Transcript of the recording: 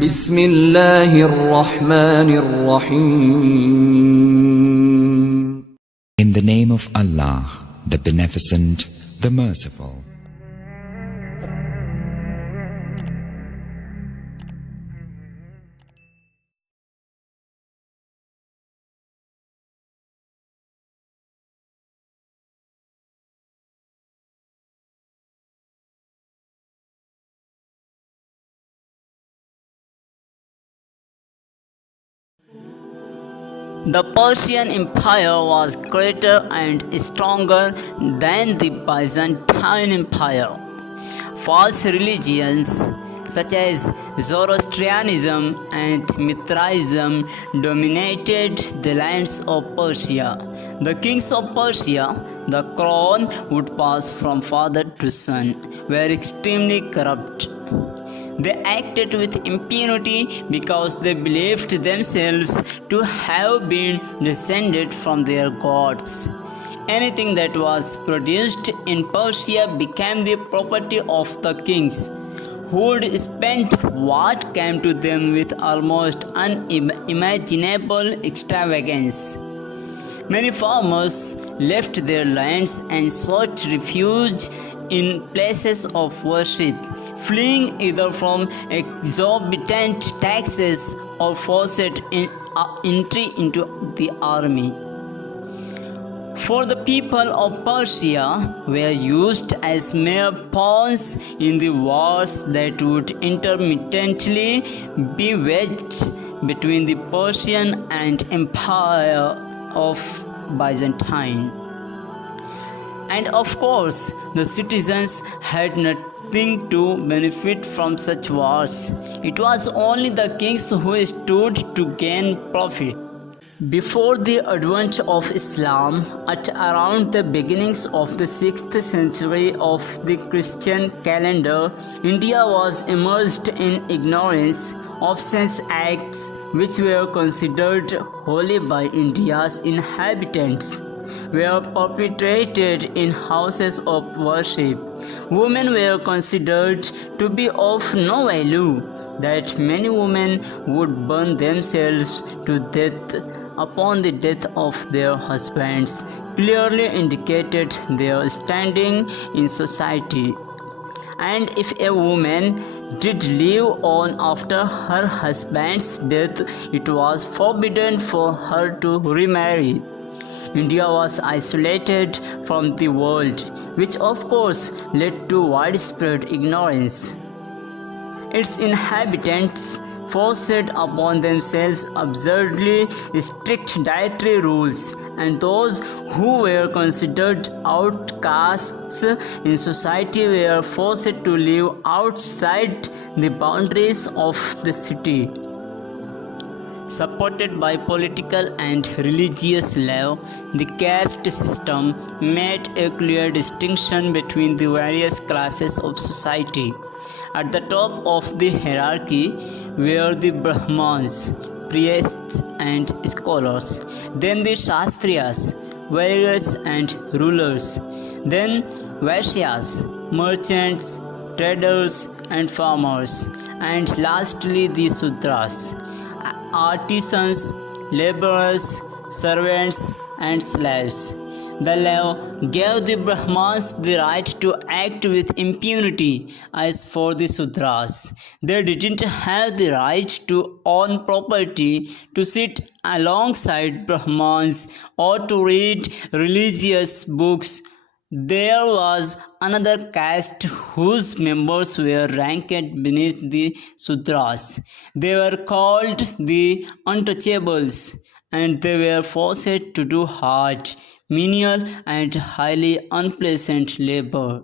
बिस्मिल्लाहिर्रहमानिर्रहीम. In the name of Allah, the Beneficent, the Merciful. The Persian Empire was greater and stronger than the Byzantine Empire. False religions such as Zoroastrianism and Mithraism dominated the lands of Persia. The kings of Persia, the crown would pass from father to son, were extremely corrupt. They acted with impunity because they believed themselves to have been descended from their gods. Anything that was produced in Persia became the property of the kings, who would spend what came to them with almost unimaginable extravagance. Many farmers left their lands and sought refuge in places of worship, fleeing either from exorbitant taxes or forced entry into the army. For the people of Persia were used as mere pawns in the wars that would intermittently be waged between the Persian and Empire of Byzantine. And of course, the citizens had nothing to benefit from such wars. It was only the kings who stood to gain profit. Before the advent of Islam, at around the beginnings of the 6th century of the Christian calendar, India was immersed in ignorance of sense acts which were considered holy by India's inhabitants were perpetrated in houses of worship. Women were considered to be of no value, that many women would burn themselves to death upon the death of their husbands, clearly indicated their standing in society. And if a woman did live on after her husband's death, it was forbidden for her to remarry. India was isolated from the world, which of course led to widespread ignorance. Its inhabitants forced upon themselves absurdly strict dietary rules, and those who were considered outcasts in society were forced to live outside the boundaries of the city. Supported by political and religious law, the caste system made a clear distinction between the various classes of society. At the top of the hierarchy were the Brahmans, priests and scholars, then the Shastriyas, warriors and rulers, then Vaishyas, merchants, traders and farmers, and lastly the Sudras, artisans, laborers, servants and slaves. The law gave the Brahmans the right to act with impunity. As for the Sudras, they didn't have the right to own property, to sit alongside Brahmans, or to read religious books. There was another caste whose members were ranked beneath the Sudras. They were called the untouchables, and they were forced to do hard, menial and highly unpleasant labor.